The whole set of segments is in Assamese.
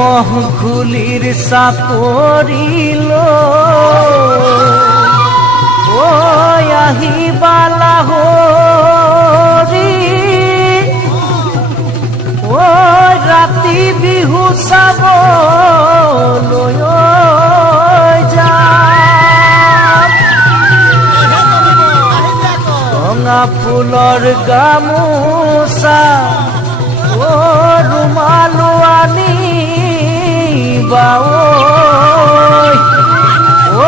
মহ খুলিৰ চাপৰিল ঐ আহিবালা হৰি ঐ ৰাতি বিহু চাবলৈ যাম ৰঙা ফুলৰ গামোচা ৰুমালো আনিবা ঐ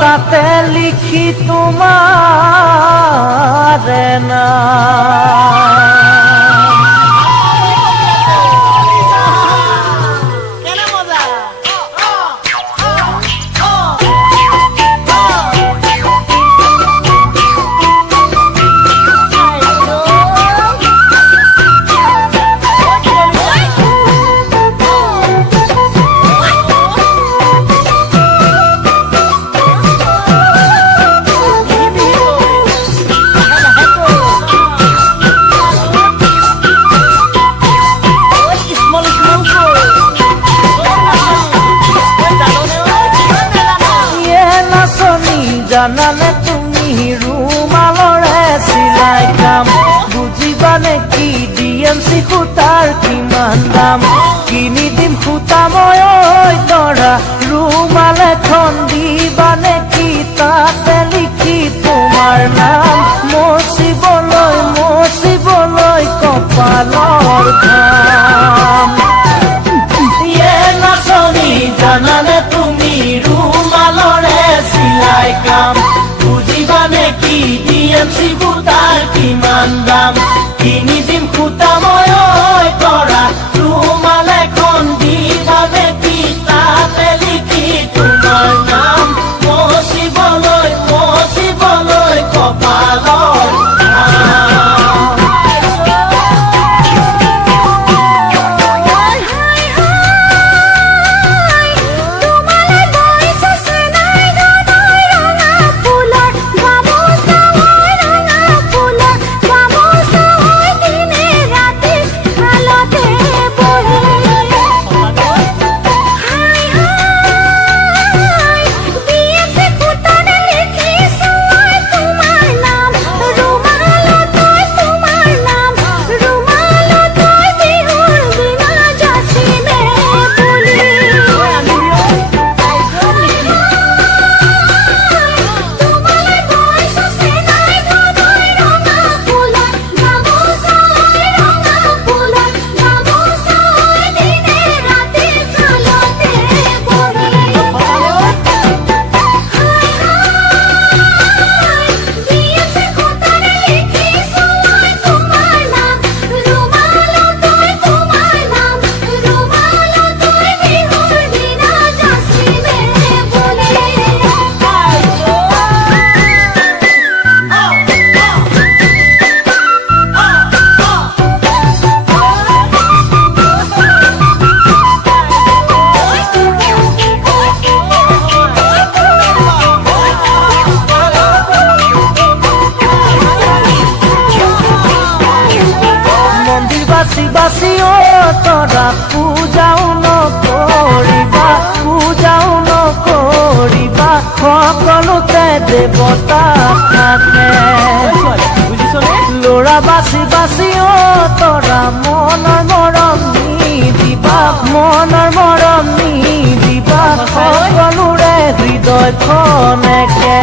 তাতে লিখি তোমাৰ নাম জানানে তুমি ৰুমালৰে চিলাই কাম বুজিবানে কি ডিএমচি সূতাৰ কিমান দাম কিনি দিম সূতা মই তৰা ৰুমাল এখন দিবানে কি তাতে লিখি তোমাৰ নাম মচিবলৈ কপালৰ ঘাম নাচনি জানানে তুমি ৰুমালৰে চিলাই কাম বুজিবানে কি ডিএমচি সূতাৰ কিমান দাম কিনি দিম সূতা মই তৰা ৰুমাল এখন দিবানে কি তাতে লিখি তোমাৰ নাম মচিবলৈ কপালৰ বাসি তৰা পূজাও নকৰিবা সকলোতে দেৱতা থাকে ল'ৰা বাচি তৰা মনৰ মৰম নিদিবা সকলোৰে হৃদয়খন একে